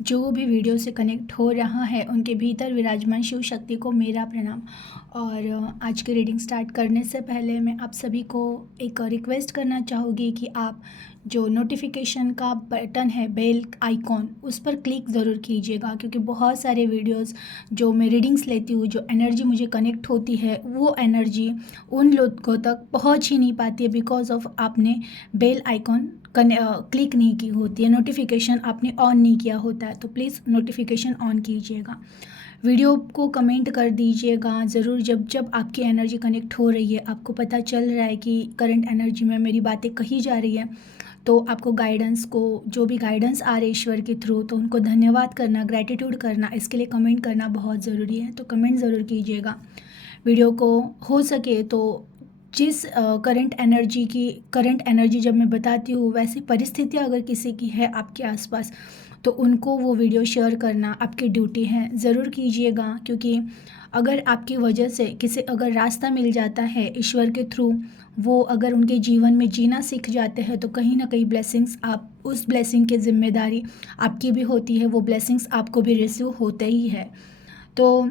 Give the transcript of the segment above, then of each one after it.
जो भी वीडियो से कनेक्ट हो रहा है उनके भीतर विराजमान शिव शक्ति को मेरा प्रणाम। और आज की रीडिंग स्टार्ट करने से पहले मैं आप सभी को एक रिक्वेस्ट करना चाहूँगी कि आप जो नोटिफिकेशन का बटन है, बेल आइकॉन, उस पर क्लिक ज़रूर कीजिएगा, क्योंकि बहुत सारे वीडियोस जो मैं रीडिंग्स लेती हूँ, जो एनर्जी मुझे कनेक्ट होती है, वो एनर्जी उन लोगों तक पहुँच ही नहीं पाती है बिकॉज ऑफ आपने बेल आइकॉन क्लिक नहीं की होती है, नोटिफिकेशन आपने ऑन नहीं किया होता है। तो प्लीज़ नोटिफिकेशन ऑन कीजिएगा, वीडियो को कमेंट कर दीजिएगा ज़रूर। जब जब आपकी एनर्जी कनेक्ट हो रही है, आपको पता चल रहा है कि करंट एनर्जी में मेरी बातें कही जा रही है, तो आपको गाइडेंस को, जो भी गाइडेंस आ रहे ईश्वर के थ्रू, तो उनको धन्यवाद करना, ग्रैटिट्यूड करना, इसके लिए कमेंट करना बहुत ज़रूरी है। तो कमेंट ज़रूर कीजिएगा। वीडियो को हो सके तो जिस करंट एनर्जी जब मैं बताती हूँ, वैसी परिस्थितियाँ अगर किसी की है आपके आसपास, तो उनको वो वीडियो शेयर करना आपकी ड्यूटी है, ज़रूर कीजिएगा। क्योंकि अगर आपकी वजह से किसी अगर रास्ता मिल जाता है ईश्वर के थ्रू, वो अगर उनके जीवन में जीना सीख जाते हैं, तो कहीं ना कहीं ब्लेसिंग्स, आप उस ब्लेसिंग की जिम्मेदारी आपकी भी होती है, वो ब्लेसिंग्स आपको भी रिसीव होते ही है। तो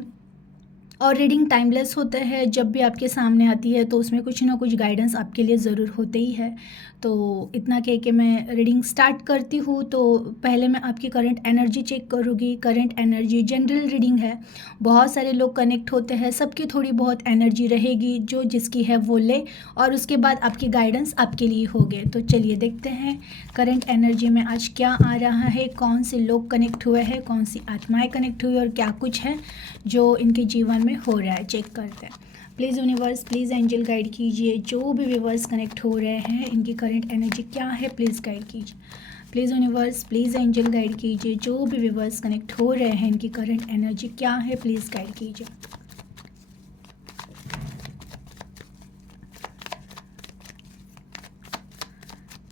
और रीडिंग टाइमलेस होता है, जब भी आपके सामने आती है तो उसमें कुछ ना कुछ गाइडेंस आपके लिए ज़रूर होते ही है। तो इतना कह के मैं रीडिंग स्टार्ट करती हूँ। तो पहले मैं आपकी करंट एनर्जी चेक करूँगी। करंट एनर्जी जनरल रीडिंग है, बहुत सारे लोग कनेक्ट होते हैं, सबकी थोड़ी बहुत एनर्जी रहेगी, जो जिसकी है वो ले, और उसके बाद आपकी गाइडेंस आपके लिए होगे। तो चलिए देखते हैं करंट एनर्जी में आज क्या आ रहा है, कौन से लोग कनेक्ट हुए हैं, कौन सी आत्माएं कनेक्ट हुई और क्या कुछ है जो इनके जीवन में हो रहा है। चेक करते हैं। Please universe, please angel guide कीजिए, जो भी व्यूवर्स कनेक्ट हो रहे हैं इनकी करंट एनर्जी क्या है, प्लीज़ गाइड कीजिए। Please universe, please angel guide कीजिए, जो भी व्यूवर्स कनेक्ट हो रहे हैं इनकी करंट एनर्जी क्या है, प्लीज़ गाइड कीजिए।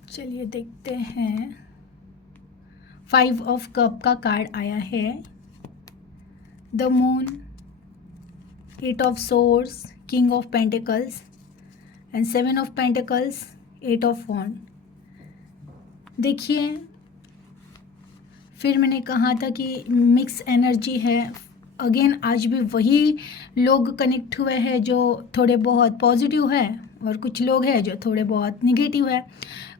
चलिए देखते हैं। 5 ऑफ कप का कार्ड आया है, the moon, 8 of swords, king of pentacles and 7 of pentacles, 8 of wand. देखिए, फिर मैंने कहा था कि मिक्स एनर्जी है। अगेन आज भी वही लोग कनेक्ट हुए हैं जो थोड़े बहुत पॉजिटिव है, और कुछ लोग हैं जो थोड़े बहुत निगेटिव है।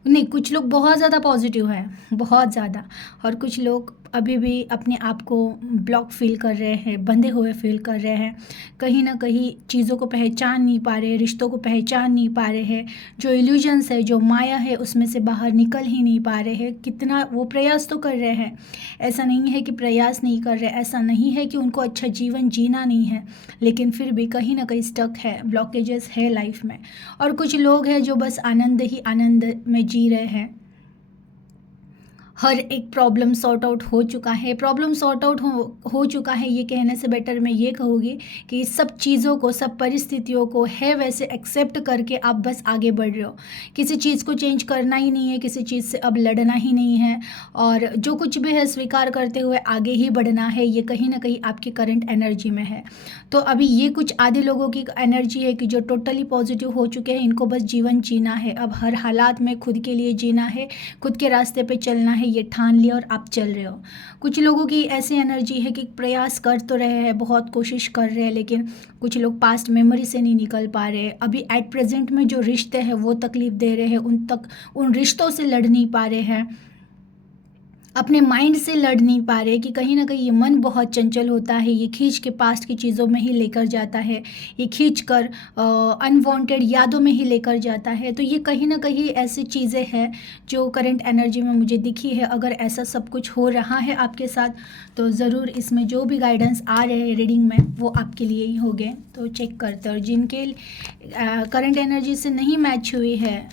नहीं, कुछ लोग बहुत ज़्यादा पॉजिटिव है, बहुत ज़्यादा, और कुछ लोग अभी भी अपने आप को ब्लॉक फील कर रहे हैं, बंधे हुए फील कर रहे हैं, कहीं ना कहीं चीज़ों को पहचान नहीं पा रहे, रिश्तों को पहचान नहीं पा रहे हैं, जो इल्यूजन्स है, जो माया है, उसमें से बाहर निकल ही नहीं पा रहे हैं। कितना वो प्रयास तो कर रहे हैं, ऐसा नहीं है कि प्रयास नहीं कर रहे, ऐसा नहीं है कि उनको अच्छा जीवन जीना नहीं है, लेकिन फिर भी कहीं ना कहीं स्टक है, ब्लॉकेजेस है लाइफ में। और कुछ लोग हैं जो बस आनंद ही आनंद में जी रहे हैं। हर एक प्रॉब्लम सॉर्ट आउट हो चुका है, प्रॉब्लम सॉर्ट आउट हो चुका है, ये कहने से बेटर मैं ये कहूँगी कि सब चीज़ों को, सब परिस्थितियों को है वैसे एक्सेप्ट करके आप बस आगे बढ़ रहे हो। किसी चीज़ को चेंज करना ही नहीं है, किसी चीज़ से अब लड़ना ही नहीं है, और जो कुछ भी है स्वीकार करते हुए आगे ही बढ़ना है। ये कहीं ना कहीं आपकी करंट एनर्जी में है। तो अभी ये कुछ आधे लोगों की एनर्जी है कि जो टोटली पॉजिटिव हो चुके हैं, इनको बस जीवन जीना है, अब हर हालात में खुद के लिए जीना है, खुद के रास्ते पे चलना है, ये ठान लिया और आप चल रहे हो। कुछ लोगों की ऐसी एनर्जी है कि प्रयास कर तो रहे हैं, बहुत कोशिश कर रहे हैं, लेकिन कुछ लोग पास्ट मेमोरी से नहीं निकल पा रहे। अभी एट प्रेजेंट में जो रिश्ते हैं वो तकलीफ दे रहे हैं, उन रिश्तों से लड़ नहीं पा रहे हैं, अपने माइंड से लड़ नहीं पा रहे कि कहीं ना कहीं ये मन बहुत चंचल होता है, ये खींच के पास्ट की चीज़ों में ही लेकर जाता है, ये खींच कर अनवांटेड यादों में ही लेकर जाता है। तो ये कहीं ना कहीं ऐसी चीज़ें हैं जो करंट एनर्जी में मुझे दिखी है। अगर ऐसा सब कुछ हो रहा है आपके साथ, तो ज़रूर इसमें जो भी गाइडेंस आ रहे हैं रीडिंग में, वो आपके लिए ही होंगे। तो चेक करते हैं। और जिनके करंट एनर्जी से नहीं मैच हुई है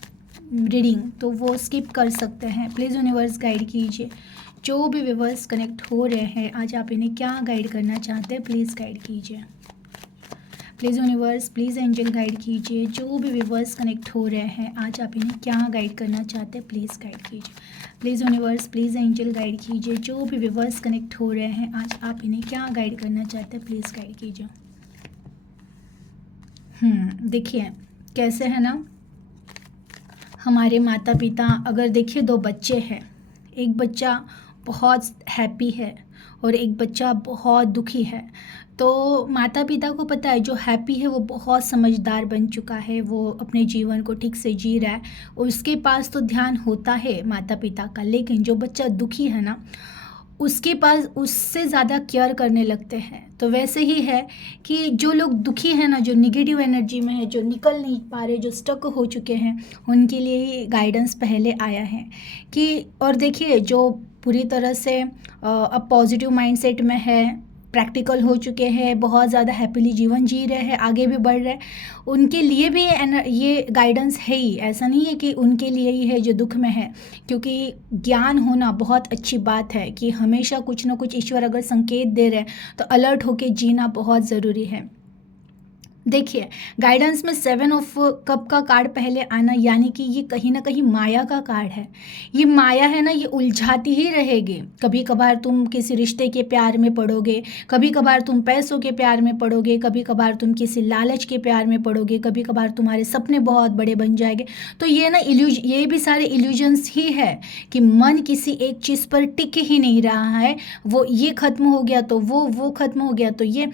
रीडिंग, तो वो स्किप कर सकते हैं। प्लीज़ यूनिवर्स गाइड कीजिए, जो भी व्यूवर्स कनेक्ट हो रहे हैं आज आप इन्हें क्या गाइड करना चाहते हैं, प्लीज़ गाइड कीजिए। Please universe, please angel guide कीजिए, जो भी व्यूवर्स कनेक्ट हो रहे हैं आज आप इन्हें क्या गाइड करना चाहते हैं, प्लीज़ गाइड कीजिए। Please universe, please angel guide कीजिए, जो भी व्यूवर्स कनेक्ट हो रहे हैं आज आप इन्हें क्या गाइड करना चाहते हैं, प्लीज़ गाइड कीजिए। देखिए कैसे है ना, हमारे माता पिता, अगर देखिए 2 बच्चे हैं, एक बच्चा बहुत हैप्पी है और एक बच्चा बहुत दुखी है, तो माता पिता को पता है जो हैप्पी है वो बहुत समझदार बन चुका है, वो अपने जीवन को ठीक से जी रहा है, उसके पास तो ध्यान होता है माता पिता का। लेकिन जो बच्चा दुखी है ना, उसके पास उससे ज़्यादा केयर करने लगते हैं। तो वैसे ही है कि जो लोग दुखी हैं ना, जो निगेटिव एनर्जी में है, जो निकल नहीं पा रहे, जो स्टक हो चुके हैं, उनके लिए ही गाइडेंस पहले आया है कि, और देखिए जो पूरी तरह से अब पॉजिटिव माइंडसेट में है, प्रैक्टिकल हो चुके हैं, बहुत ज़्यादा हैप्पीली जीवन जी रहे हैं, आगे भी बढ़ रहे हैं, उनके लिए भी ये गाइडेंस है ही। ऐसा नहीं है कि उनके लिए ही है जो दुख में है, क्योंकि ज्ञान होना बहुत अच्छी बात है कि हमेशा कुछ ना कुछ ईश्वर अगर संकेत दे रहे हैं तो अलर्ट होके जीना बहुत ज़रूरी है। देखिए, गाइडेंस में 7 ऑफ कप का कार्ड पहले आना, यानी कि ये कहीं ना कहीं माया का कार्ड है। ये माया है ना, ये उलझाती ही रहेगी। कभी कभार तुम किसी रिश्ते के प्यार में पड़ोगे, कभी कभार तुम पैसों के प्यार में पड़ोगे, कभी कभार तुम किसी लालच के प्यार में पड़ोगे, कभी कभार तुम्हारे सपने बहुत बड़े बन जाएंगे। तो ये ना ये भी सारे इल्यूजन्स ही है कि मन किसी एक चीज़ पर टिक ही नहीं रहा है। वो ये खत्म हो गया तो वो खत्म हो गया तो ये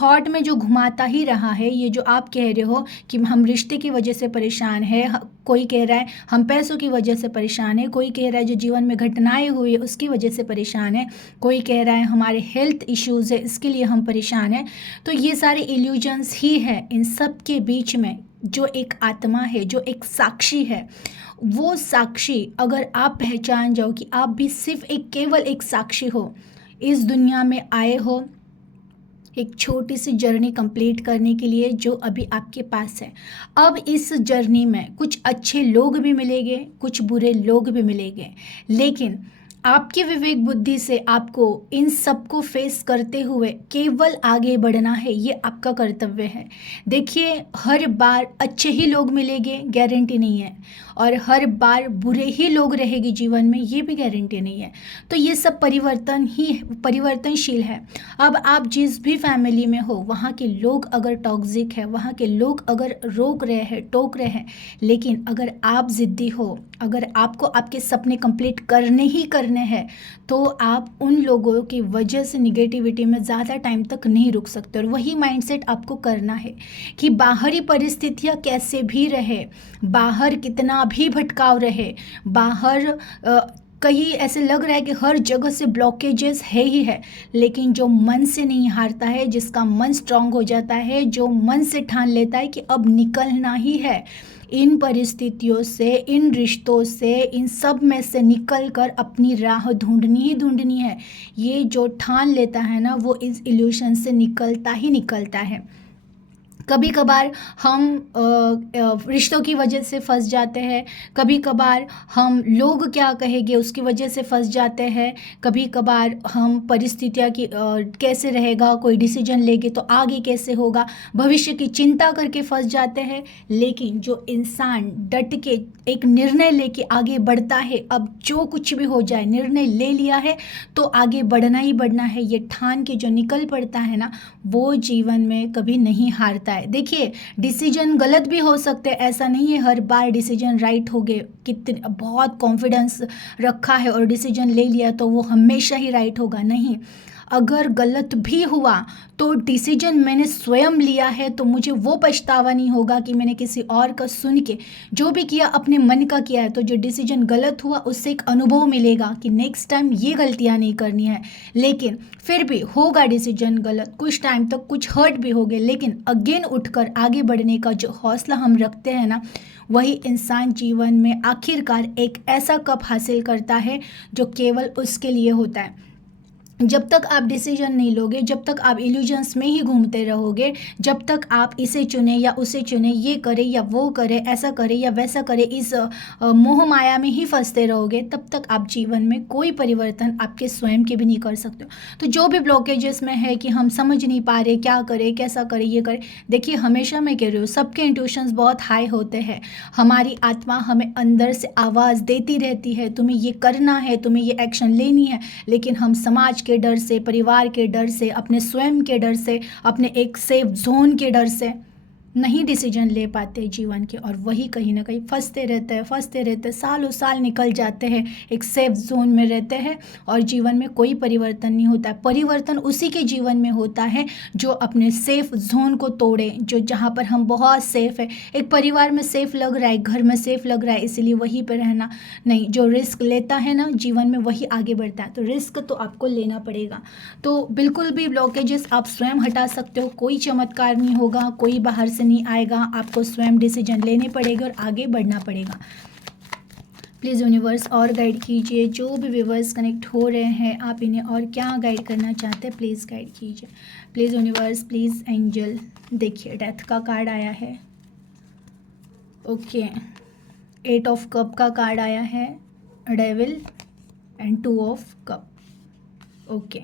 थॉट में जो घुमाता ही रहा है। ये जो आप कह रहे हो कि हम रिश्ते की वजह से परेशान है, कोई कह रहा है हम पैसों की वजह से परेशान है, कोई कह रहा है जो जीवन में घटनाएं हुई उसकी वजह से परेशान है, कोई कह रहा है हमारे हेल्थ इश्यूज़ है इसके लिए हम परेशान हैं। तो ये सारे इल्यूजन्स ही है। इन सब के बीच में जो एक आत्मा है, जो एक साक्षी है, वो साक्षी अगर आप पहचान जाओ कि आप भी सिर्फ केवल एक साक्षी हो, इस दुनिया में आए हो एक छोटी सी जर्नी कंप्लीट करने के लिए जो अभी आपके पास है। अब इस जर्नी में कुछ अच्छे लोग भी मिलेंगे, कुछ बुरे लोग भी मिलेंगे, लेकिन आपकी विवेक बुद्धि से आपको इन सब को फेस करते हुए केवल आगे बढ़ना है। ये आपका कर्तव्य है। देखिए, हर बार अच्छे ही लोग मिलेंगे गारंटी नहीं है, और हर बार बुरे ही लोग रहेंगे जीवन में, ये भी गारंटी नहीं है। तो ये सब परिवर्तनशील है। अब आप जिस भी फैमिली में हो, वहाँ के लोग अगर टॉक्सिक है, वहाँ के लोग अगर रोक रहे हैं, टोक रहे हैं, लेकिन अगर आप ज़िद्दी हो, अगर आपको आपके सपने कंप्लीट करने ही करने हैं, तो आप उन लोगों की वजह से निगेटिविटी में ज़्यादा टाइम तक नहीं रुक सकते। और वही माइंडसेट आपको करना है कि बाहरी परिस्थितियाँ कैसे भी रहे, बाहर कितना भी भटकाव रहे, बाहर कहीं ऐसे लग रहा है कि हर जगह से ब्लॉकेजेस है ही है, लेकिन जो मन से नहीं हारता है, जिसका मन स्ट्रांग हो जाता है, जो मन से ठान लेता है कि अब निकलना ही है इन परिस्थितियों से, इन रिश्तों से, इन सब में से निकल कर अपनी राह ढूंढनी ही ढूंढनी है, ये जो ठान लेता है ना, वो इस इल्यूशन से निकलता ही निकलता है। कभी कभार हम रिश्तों की वजह से फंस जाते हैं, कभी कभार हम लोग क्या कहेंगे उसकी वजह से फंस जाते हैं, कभी कभार हम परिस्थितियाँ की कैसे रहेगा, कोई डिसीजन लेंगे तो आगे कैसे होगा, भविष्य की चिंता करके फंस जाते हैं। लेकिन जो इंसान डट के एक निर्णय लेके आगे बढ़ता है, अब जो कुछ भी हो जाए निर्णय ले लिया है तो आगे बढ़ना ही बढ़ना है, ये ठान के जो निकल पड़ता है ना, वो जीवन में कभी नहीं हारता है। देखिए, डिसीजन गलत भी हो सकते हैं, ऐसा नहीं है हर बार डिसीजन राइट हो गए। कितने बहुत कॉन्फिडेंस रखा है और डिसीजन ले लिया तो वो हमेशा ही राइट होगा, नहीं। अगर गलत भी हुआ तो डिसीजन मैंने स्वयं लिया है, तो मुझे वो पछतावा नहीं होगा कि मैंने किसी और का सुन के जो भी किया अपने मन का किया है। तो जो डिसीजन गलत हुआ उससे एक अनुभव मिलेगा कि नेक्स्ट टाइम ये गलतियां नहीं करनी है। लेकिन फिर भी होगा डिसीजन गलत, कुछ टाइम तक कुछ हर्ट भी होगे, लेकिन अगेन उठकर आगे बढ़ने का जो हौसला हम रखते हैं ना, वही इंसान जीवन में आखिरकार एक ऐसा कप हासिल करता है जो केवल उसके लिए होता है। जब तक आप डिसीजन नहीं लोगे, जब तक आप इल्यूजन्स में ही घूमते रहोगे, जब तक आप इसे चुने या उसे चुने, ये करे या वो करे, ऐसा करे या वैसा करे, इस मोह माया में ही फंसते रहोगे, तब तक आप जीवन में कोई परिवर्तन आपके स्वयं के भी नहीं कर सकते हो। तो जो भी ब्लॉकेजेस में है कि हम समझ नहीं पा रहे क्या करें, कैसा करें, ये करें, देखिए हमेशा मैं कह रही हूँ सबके इंट्यूशंस बहुत हाई होते हैं। हमारी आत्मा हमें अंदर से आवाज़ देती रहती है, तुम्हें ये करना है, तुम्हें ये एक्शन लेनी है, लेकिन हम समाज के डर से, परिवार के डर से, अपने स्वयं के डर से, अपने एक सेफ जोन के डर से नहीं डिसीजन ले पाते जीवन के, और वही कहीं ना कहीं फंसते रहते, सालों साल निकल जाते हैं, एक सेफ जोन में रहते हैं और जीवन में कोई परिवर्तन नहीं होता है। परिवर्तन उसी के जीवन में होता है जो अपने सेफ जोन को तोड़े, जो जहाँ पर हम बहुत सेफ है, एक परिवार में सेफ लग रहा है, घर में सेफ लग रहा है, इसीलिए वहीं पर रहना नहीं। जो रिस्क लेता है ना जीवन में वही आगे बढ़ता है, तो रिस्क तो आपको लेना पड़ेगा। तो बिल्कुल भी ब्लॉकेजेस आप स्वयं हटा सकते हो, कोई चमत्कार नहीं होगा, कोई बाहर से नहीं आएगा, आपको स्वयं डिसीजन लेने पड़ेगा और आगे बढ़ना पड़ेगा। प्लीज़ यूनिवर्स और गाइड कीजिए, जो भी व्यूवर्स कनेक्ट हो रहे हैं आप इन्हें और क्या गाइड करना चाहते हैं प्लीज़ गाइड कीजिए। Please universe, please angel. देखिए डेथ का कार्ड आया है, ओके, 8 ऑफ कप का कार्ड आया है, devil and 2 of cup, okay,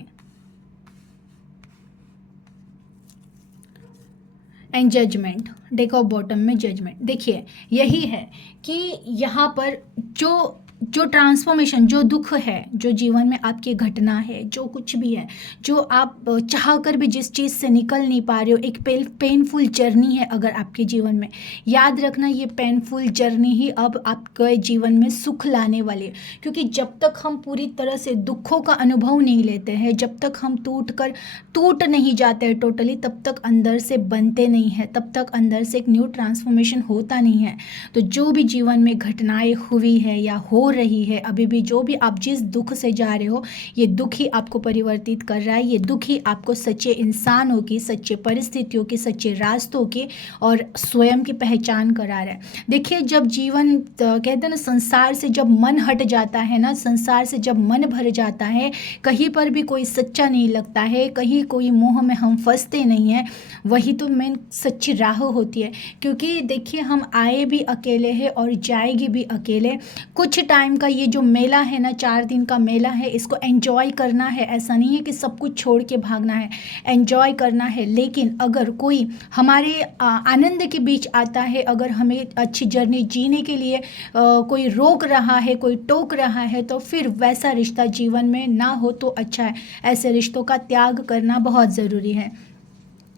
and judgement. Deck of bottom में जजमेंट। देखिए यही है कि यहाँ पर जो जो ट्रांसफॉर्मेशन, जो दुख है, जो जीवन में आपकी घटना है, जो कुछ भी है, जो आप चाह कर भी जिस चीज़ से निकल नहीं पा रहे हो, एक पेनफुल जर्नी है अगर आपके जीवन में, याद रखना ये पेनफुल जर्नी ही अब आपके जीवन में सुख लाने वाली है। क्योंकि जब तक हम पूरी तरह से दुखों का अनुभव नहीं लेते हैं, जब तक हम टूट नहीं जाते हैं टोटली, तब तक अंदर से बनते नहीं हैं, तब तक अंदर से एक न्यू ट्रांसफॉर्मेशन होता नहीं है। तो जो भी जीवन में घटनाएं हुई है या हो रही है अभी भी, जो भी आप जिस दुख से जा रहे हो, ये दुख ही आपको परिवर्तित कर रहा है, ये दुख ही आपको सच्चे इंसानों की, सच्चे परिस्थितियों की, सच्चे रास्तों की और स्वयं की पहचान करा रहा है। देखिए जब जीवन कहते हैं ना, संसार से जब मन हट जाता है ना, संसार से जब मन भर जाता है, कहीं पर भी कोई सच्चा नहीं लगता है, कहीं कोई मोह में हम फंसते नहीं हैं, वही तो मेन सच्ची राह होती है। क्योंकि देखिए हम आए भी अकेले हैं और जाएगी भी अकेले। कुछ टाइम का ये जो मेला है ना, 4 दिन का मेला है, इसको एंजॉय करना है। ऐसा नहीं है कि सब कुछ छोड़ के भागना है, एंजॉय करना है। लेकिन अगर कोई हमारे आनंद के बीच आता है, अगर हमें अच्छी जर्नी जीने के लिए कोई रोक रहा है, कोई टोक रहा है, तो फिर वैसा रिश्ता जीवन में ना हो तो अच्छा है। ऐसे रिश्तों का त्याग करना बहुत ज़रूरी है।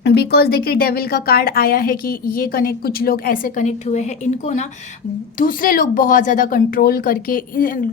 बिकॉज देखिए डेविल का कार्ड आया है कि ये कनेक्ट, कुछ लोग ऐसे कनेक्ट हुए हैं, इनको ना दूसरे लोग बहुत ज़्यादा कंट्रोल करके,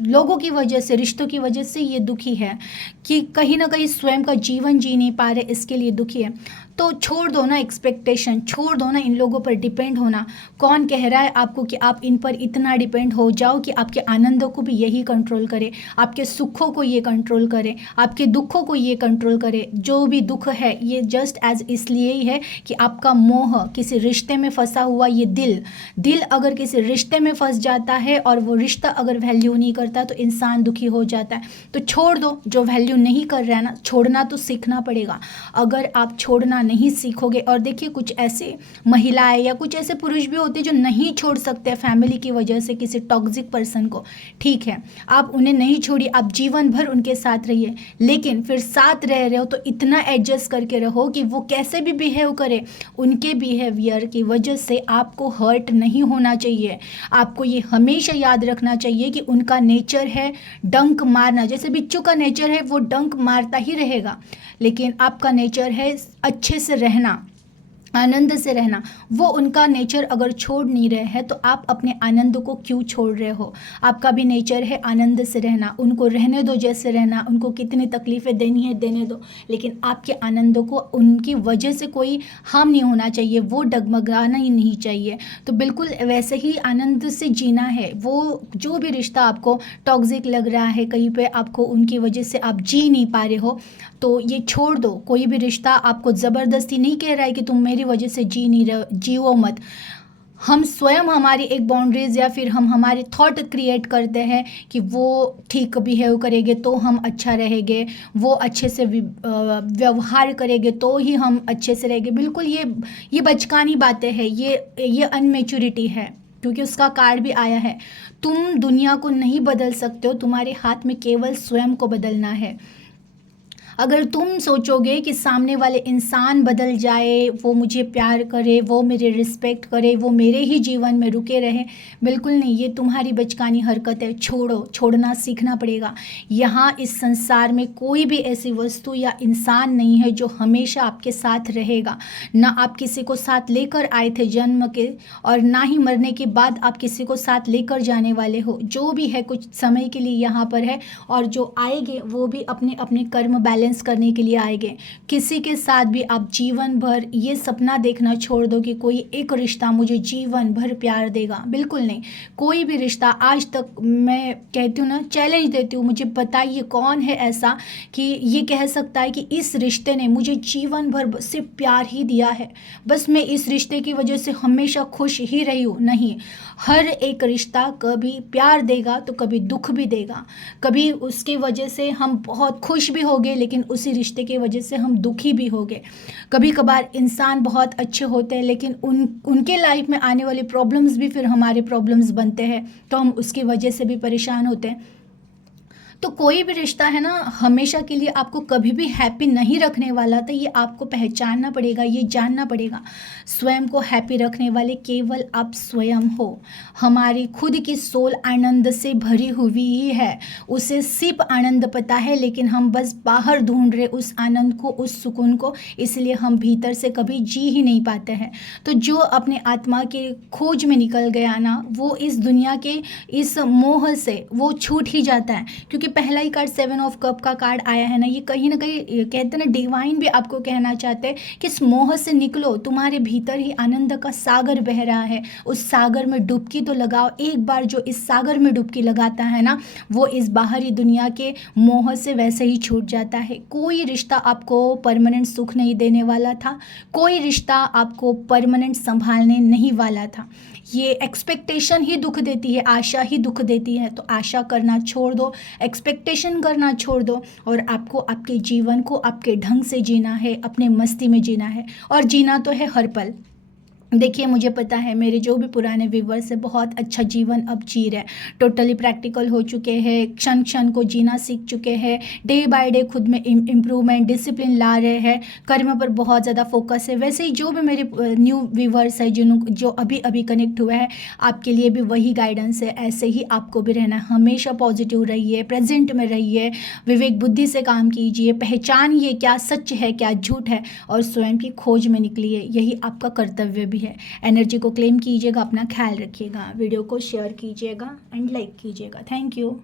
लोगों की वजह से, रिश्तों की वजह से ये दुखी है कि कहीं ना कहीं स्वयं का जीवन जी नहीं पा रहे, इसके लिए दुखी है। तो छोड़ दो ना एक्सपेक्टेशन, छोड़ दो ना इन लोगों पर डिपेंड होना। कौन कह रहा है आपको कि आप इन पर इतना डिपेंड हो जाओ कि आपके आनंदों को भी यही कंट्रोल करे, आपके सुखों को ये कंट्रोल करे, आपके दुखों को ये कंट्रोल करे। जो भी दुख है ये जस्ट एज इसलिए ही है कि आपका मोह, किसी रिश्ते में फंसा हुआ ये दिल अगर किसी रिश्ते में फंस जाता है और वो रिश्ता अगर वैल्यू नहीं करता तो इंसान दुखी हो जाता है। तो छोड़ दो, जो वैल्यू नहीं कर रहा है ना, छोड़ना तो सीखना पड़ेगा। अगर आप छोड़ना नहीं सीखोगे, और देखिए कुछ ऐसे महिलाएं या कुछ ऐसे पुरुष भी होते हैं जो नहीं छोड़ सकते फैमिली की वजह से किसी टॉक्सिक पर्सन को, ठीक है, आप उन्हें नहीं छोड़िए, आप जीवन भर उनके साथ रहिए, लेकिन फिर साथ रह रहे हो तो इतना एडजस्ट करके रहो कि वो कैसे भी बिहेव करे, उनके बिहेवियर की वजह से आपको हर्ट नहीं होना चाहिए। आपको ये हमेशा याद रखना चाहिए कि उनका नेचर है डंक मारना, जैसे बिच्छू का नेचर है वो डंक मारता ही रहेगा, लेकिन आपका नेचर है अच्छे से रहना, आनंद से रहना। वो उनका नेचर अगर छोड़ नहीं रहे हैं तो आप अपने आनंद को क्यों छोड़ रहे हो? आपका भी नेचर है आनंद से रहना, उनको रहने दो जैसे रहना, उनको कितनी तकलीफ़ें देनी है देने दो, लेकिन आपके आनंद को उनकी वजह से कोई हार्म नहीं होना चाहिए, वो डगमगाना ही नहीं चाहिए। तो बिल्कुल वैसे ही आनंद से जीना है। वो जो भी रिश्ता आपको टॉक्सिक लग रहा है, कहीं पे आपको उनकी वजह से आप जी नहीं पा रहे हो, तो ये छोड़ दो। कोई भी रिश्ता आपको ज़बरदस्ती नहीं कह रहा है कि तुम मेरी वजह से जी नहीं रहे, जियो मत। हम स्वयं हमारी एक बाउंड्रीज या फिर हम हमारे थॉट क्रिएट करते हैं कि वो ठीक बिहेव करेंगे तो हम अच्छा रहेंगे, वो अच्छे से व्यवहार करेंगे तो ही हम अच्छे से रहेंगे। बिल्कुल ये बचकानी बातें हैं, ये अनमेच्योरिटी है। क्योंकि उसका कार्ड भी आया है, तुम दुनिया को नहीं बदल सकते हो, तुम्हारे हाथ में केवल स्वयं को बदलना है। अगर तुम सोचोगे कि सामने वाले इंसान बदल जाए, वो मुझे प्यार करे, वो मेरे रिस्पेक्ट करे, वो मेरे ही जीवन में रुके रहे, बिल्कुल नहीं, ये तुम्हारी बचकानी हरकत है। छोड़ना सीखना पड़ेगा। यहाँ इस संसार में कोई भी ऐसी वस्तु या इंसान नहीं है जो हमेशा आपके साथ रहेगा। ना आप किसी को साथ लेकर आए थे जन्म के, और ना ही मरने के बाद आप किसी को साथ लेकर जाने वाले हो। जो भी है कुछ समय के लिए यहाँ पर है, और जो आएंगे वो भी अपने अपने कर्म बैलेंस करने के लिए आएंगे। किसी के साथ भी आप जीवन भर ये सपना देखना छोड़ दो कि कोई एक रिश्ता मुझे जीवन भर प्यार देगा, बिल्कुल नहीं। कोई भी रिश्ता, आज तक मैं कहती हूँ ना, चैलेंज देती हूँ, मुझे बताइए कौन है ऐसा कि ये कह सकता है कि इस रिश्ते ने मुझे जीवन भर सिर्फ प्यार ही दिया है, बस मैं इस रिश्ते की वजह से हमेशा खुश ही रही हूँ। नहीं, हर एक रिश्ता कभी प्यार देगा तो कभी दुख भी देगा। कभी उसकी वजह से हम बहुत खुश भी होंगे, लेकिन उसी रिश्ते की वजह से हम दुखी भी होंगे। कभी कभार इंसान बहुत अच्छे होते हैं, लेकिन उनके लाइफ में आने वाली प्रॉब्लम्स भी फिर हमारे प्रॉब्लम्स बनते हैं, तो हम उसकी वजह से भी परेशान होते हैं। तो कोई भी रिश्ता है ना, हमेशा के लिए आपको कभी भी हैप्पी नहीं रखने वाला था। ये आपको पहचानना पड़ेगा, ये जानना पड़ेगा। स्वयं को हैप्पी रखने वाले केवल आप स्वयं हो। हमारी खुद की सोल आनंद से भरी हुई ही है, उसे सिर्फ आनंद पता है, लेकिन हम बस बाहर ढूंढ रहे उस आनंद को, उस सुकून को, इसलिए हम भीतर से कभी जी ही नहीं पाते हैं। तो जो अपने आत्मा के खोज में निकल गया ना, वो इस दुनिया के इस मोह से वो छूट ही जाता है। क्योंकि पहला ही कार्ड 7 ऑफ कप का कार्ड आया है ना, ये कहीं ना कहीं कहते हैं ना, डिवाइन भी आपको कहना चाहते हैं कि इस मोह से निकलो। तुम्हारे भीतर ही आनंद का सागर बह रहा है, उस सागर में डुबकी तो लगाओ। एक बार जो इस सागर में डुबकी लगाता है ना, वो इस बाहरी दुनिया के मोह से वैसे ही छूट जाता है। कोई रिश्ता आपको परमानेंट सुख नहीं देने वाला था, कोई रिश्ता आपको परमानेंट संभालने नहीं वाला था। ये एक्सपेक्टेशन ही दुख देती है, आशा ही दुख देती है। तो आशा करना छोड़ दो, एक्सपेक्टेशन करना छोड़ दो, और आपको आपके जीवन को आपके ढंग से जीना है, अपने मस्ती में जीना है, और जीना तो है हर पल। देखिए, मुझे पता है मेरे जो भी पुराने व्यूवर्स है बहुत अच्छा जीवन अब जी रहे हैं, टोटली प्रैक्टिकल हो चुके हैं, क्षण क्षण को जीना सीख चुके हैं, डे बाय डे खुद में इम्प्रूवमेंट, डिसिप्लिन ला रहे हैं, कर्म पर बहुत ज़्यादा फोकस है। वैसे ही जो भी मेरे न्यू व्यूवर्स है, जो अभी अभी कनेक्ट हुए हैं, आपके लिए भी वही गाइडेंस है। ऐसे ही आपको भी रहना है, हमेशा पॉजिटिव रहिए, प्रेजेंट में रहिए, विवेक बुद्धि से काम कीजिए, पहचानिए क्या सच है क्या झूठ है, और स्वयं की खोज में निकलिए। यही आपका कर्तव्य भी है। एनर्जी को क्लेम कीजिएगा, अपना ख्याल रखिएगा, वीडियो को शेयर कीजिएगा एंड लाइक कीजिएगा। Thank you.